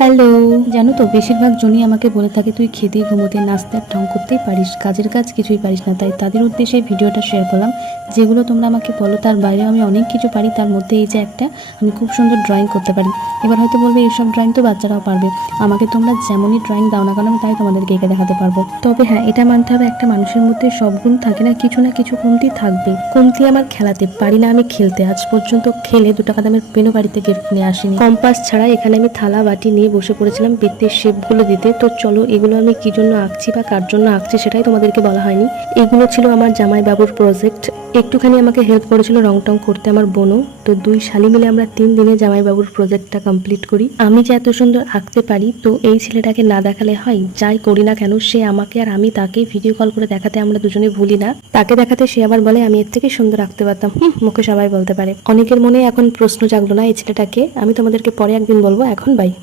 Hello. জানো তো বেশিরভাগ জনই আমাকে বলে থাকে তুই খেতে ঘুমোতে নাচতে আর ঢং করতেই পারিস, কাজের কাজ কিছুই পারিস না। তাই তাদের উদ্দেশ্যে এই ভিডিওটা শেয়ার করলাম। যেগুলো তোমরা আমাকে বলো তার বাইরে আমি অনেক কিছু পারি, তার মধ্যে এই যে একটা, আমি খুব সুন্দর ড্রয়িং করতে পারি। এবার হয়তো বলবে এইসব ড্রয়িং তো বাচ্চারাও পারবে। আমাকে তোমরা যেমনই ড্রয়িং দাও না কেন আমি তাই তোমাদেরকে এঁকে দেখাতে পারবো। তবে হ্যাঁ, এটা মানতে হবে একটা মানুষের মধ্যে সব গুণ থাকে না, কিছু না কিছু কমতি থাকবে। কমতি আমার খেলাতে পারি না আমি খেলতে। আজ পর্যন্ত খেলে 2 টাকা দামের পেনও বাড়িতে কিনে আসিনি। কম্পাস ছাড়া এখানে আমি থালা বাটি নিয়ে বসে পড়েছিলাম বৃত্তের শেপগুলো দিতে। তো চলো, এগুলো আমি কি জন্য আঁকছি বা কার জন্য আঁকছি সেটাই তোমাদেরকে বলা হয়নি। এগুলো ছিল আমার জামাইবাবুর প্রজেক্ট। একটুখানি আমাকে হেল্প করেছিল রং টং করতে আমার বোনও। তো 2 শালি মিলে আমরা 3 দিনে জামাইবাবুর প্রজেক্টটা কমপ্লিট করি। আমি যে এত সুন্দর আঁকতে পারি তো এই ছেলেটাকে না দেখালে হয়? যাই করি না কেন সে আমাকে আর আমি তাকে ভিডিও কল করে দেখাতে আমরা দুজনে ভুলি না। তাকে দেখাতে সে আবার বলে আমি এর থেকে সুন্দর আঁকতে পারতাম। মুখে সবাই বলতে পারে। অনেকের মনে এখন প্রশ্ন জাগলো না এই ছেলেটাকে? আমি তোমাদেরকে পরে একদিন বলবো। এখন বাই।